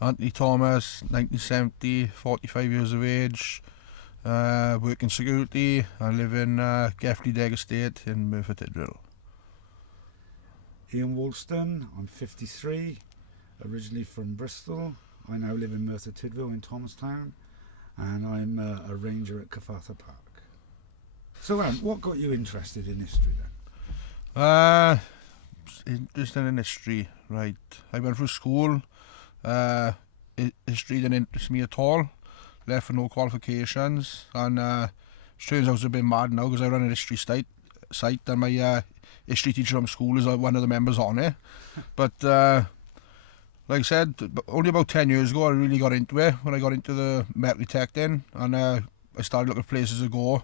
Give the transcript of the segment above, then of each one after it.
Anthony Thomas, 1970, 45 years of age, work in security. I live in Geffrey Deg Estate in Merthyr Tydfil. Ian Woolston, I'm 53, originally from Bristol. I now live in Merthyr Tydfil in Thomastown, and I'm a ranger at Cyfarthfa Park. So Ant, what got you interested in history then? Interested in history, right. I went through school. History didn't interest me at all. Left for no qualifications, and it turns out it's a bit mad now because I run a history site and my history teacher from school is one of the members on it. But like I said, only about 10 years ago I really got into it, when I got into the metal detecting, and I started looking at places to go,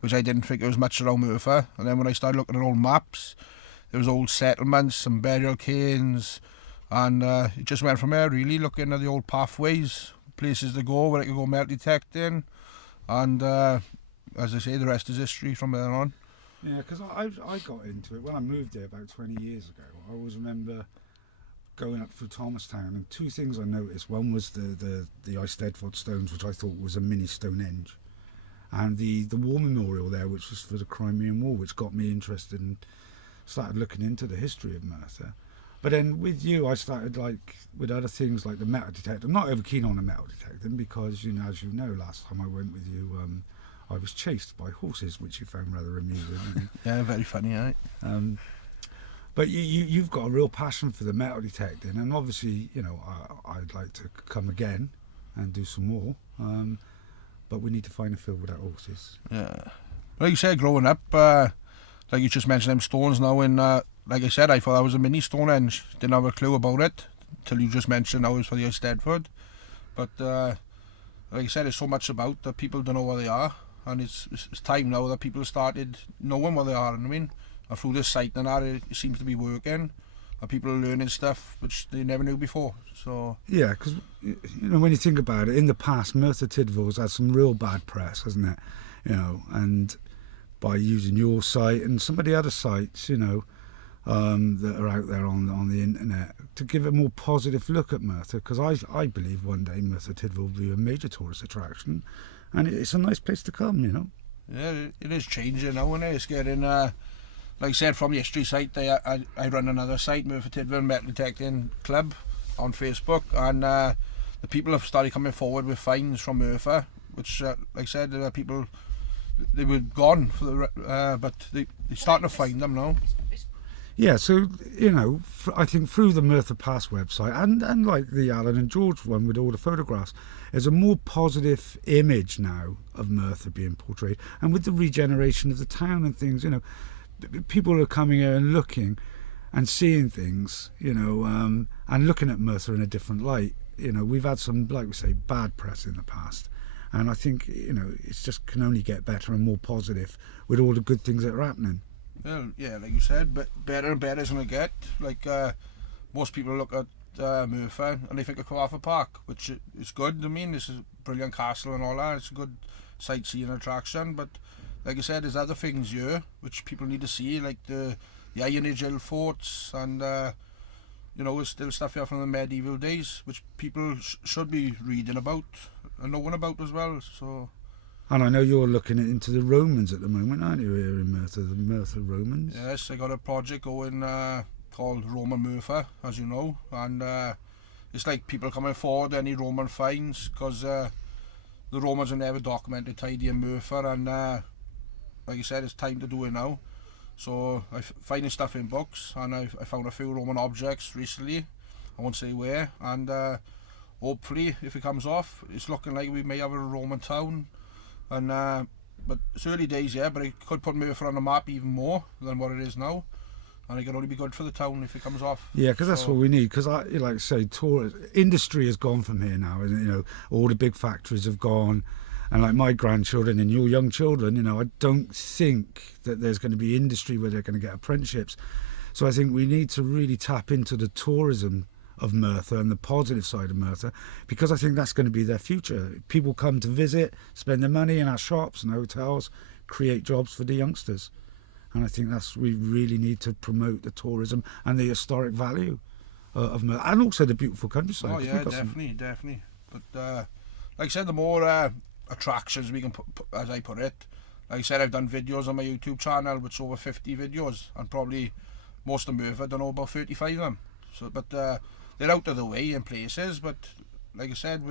which I didn't think there was much around Merthyr. And then when I started looking at old maps, there was old settlements, some burial cairns, and it just went from there, really, looking at the old pathways, places to go, where I could go metal detecting, and as I say, the rest is history from there on. Yeah, because I got into it when I moved here about 20 years ago. I always remember going up through Thomastown, and two things I noticed. One was the Eisteddfod stones, which I thought was a mini Stonehenge, and the war memorial there, which was for the Crimean War, which got me interested and started looking into the history of Merthyr. But then with you, I started with other things like the metal detector. I'm not over keen on the metal detecting because, as you know, last time I went with you, I was chased by horses, which you found rather amusing. Yeah, very funny, right? But you've got a real passion for the metal detecting, and obviously, I'd like to come again and do some more. But we need to find a field without horses. Yeah. Like you said, growing up, like you just mentioned them stones now, and like I said, I thought that was a mini Stonehenge. Didn't have a clue about it till you just mentioned now it was for the Eisteddfod. But like I said, there's so much about that people don't know what they are, and it's time now that people started knowing what they are. And I mean, and through this site and that, it seems to be working, and people are learning stuff which they never knew before. So yeah, because when you think about it, in the past, Merthyr Tydfil's had some real bad press, hasn't it? And by using your site and some of the other sites, that are out there on the internet, to give a more positive look at Merthyr, because I believe one day Merthyr Tydfil will be a major tourist attraction, and it's a nice place to come. Yeah, it is changing now, and it's getting like I said, from the history site, I run another site, Merthyr Tydfil Metal Detecting Club, on Facebook, and the people have started coming forward with finds from Merthyr, which like I said, people, they were gone for the but they're starting to find them now. Yeah, so, I think through the Merthyr Pass website and like the Alan and George one with all the photographs, there's a more positive image now of Merthyr being portrayed. And with the regeneration of the town and things, people are coming here and looking and seeing things, and looking at Merthyr in a different light. We've had some, like we say, bad press in the past. And I think, it's just can only get better and more positive with all the good things that are happening. Well, yeah, like you said, but better and better isn't it get. Like most people look at Merthyr and they think of Cyfarthfa Park, which is good. I mean, this is a brilliant castle and all that. It's a good sightseeing attraction. But like I said, there's other things here which people need to see, like the Iron Age hill forts, and there's still stuff here from the medieval days which people should be reading about and knowing about as well. So. And I know you're looking into the Romans at the moment, aren't you, here in Merthyr, the Merthyr Romans? Yes, I got a project going called Roman Merthyr, as you know, and it's like people coming forward, any Roman finds, because the Romans are never documented tidy in Merthyr, and like I said, it's time to do it now. So I'm finding stuff in books, and I found a few Roman objects recently, I won't say where, and hopefully, if it comes off, it's looking like we may have a Roman town. And but it's early days, yeah, but it could put Merthyr on the map even more than what it is now, and it could only be good for the town if it comes off. Yeah, because that's what we need. Because like I say, industry has gone from here now, and all the big factories have gone, and like my grandchildren and your young children, I don't think that there's going to be industry where they're going to get apprenticeships. So I think we need to really tap into the tourism of Merthyr and the positive side of Merthyr, because I think that's going to be their future. People come to visit, spend their money in our shops and hotels, create jobs for the youngsters, and I think we really need to promote the tourism and the historic value of Merthyr, and also the beautiful countryside. Oh 'cause yeah, we've got some- definitely. But like I said, the more attractions we can put, as I put it. Like I said, I've done videos on my YouTube channel, which over 50 videos, and probably most of Merthyr, I don't know, about 35 of them. So, but they're out of the way in places. But like I said,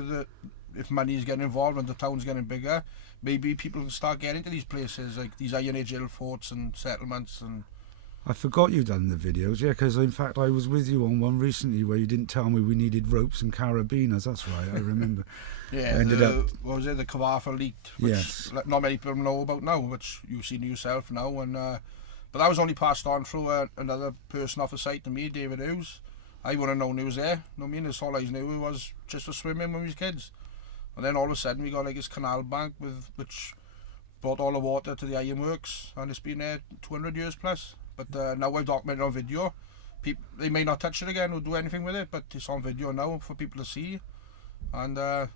if money's getting involved and the town's getting bigger, maybe people can start getting to these places, like these Iron Age hill forts and settlements. And I forgot you'd done the videos, yeah, because in fact I was with you on one recently where you didn't tell me we needed ropes and carabiners. That's right, I remember. yeah, Ended up. what was it, the Cavarfa leak, which Yes. not many people know about now, which you've seen yourself now. And but that was only passed on through another person off the site to me, David Hughes. I wouldn't have known he was there. No, I mean, that's all I knew was just for swimming when we was kids. And then all of a sudden we got like this canal bank which brought all the water to the ironworks, and it's been there 200 years plus. But now I've documented on video. They may not touch it again or do anything with it, but it's on video now for people to see, and the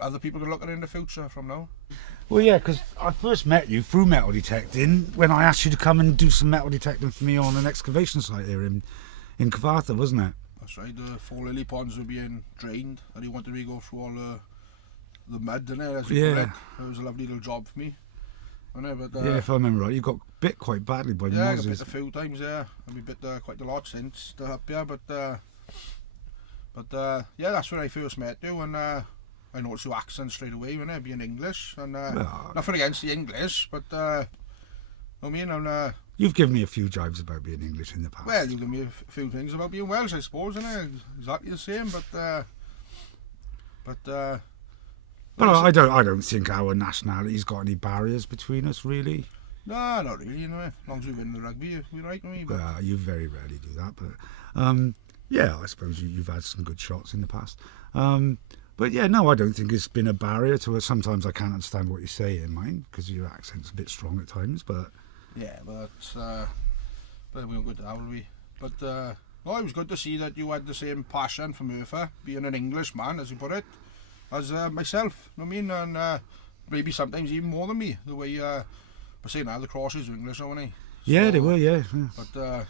other people can look at it in the future from now. Well, yeah, because I first met you through metal detecting when I asked you to come and do some metal detecting for me on an excavation site here in Cavartha, wasn't it? That's right, the 4 lily ponds were being drained, and he wanted me to go through all the mud in it, as you put it. It was a lovely little job for me. But, yeah, if I remember right, you got bit quite badly by yeah, I got mozzies. bit a few times, yeah. I've been bit quite a lot since up here, but yeah, that's when I first met you, and I noticed your accent straight away when I being English, and nothing against the English, but I mean, and You've given me a few jibes about being English in the past. well, you give me a few things about being Welsh, I suppose, innit? Exactly the same, But I don't think our nationality's got any barriers between us, really. no, not really, you know. As long as we win the rugby, we're right with me. But You very rarely do that, but yeah, I suppose you've had some good shots in the past. But yeah, no, I don't think it's been a barrier to us. Sometimes I can't understand what you say in mine because your accent's a bit strong at times, but yeah, but we were good now, will we? But no, it was good to see that you had the same passion for Merthyr, being an Englishman, as you put it, as myself. I mean, and maybe sometimes even more than me. The way, but saying that, the Crosses were English, weren't they? yeah, So, they were, yeah. But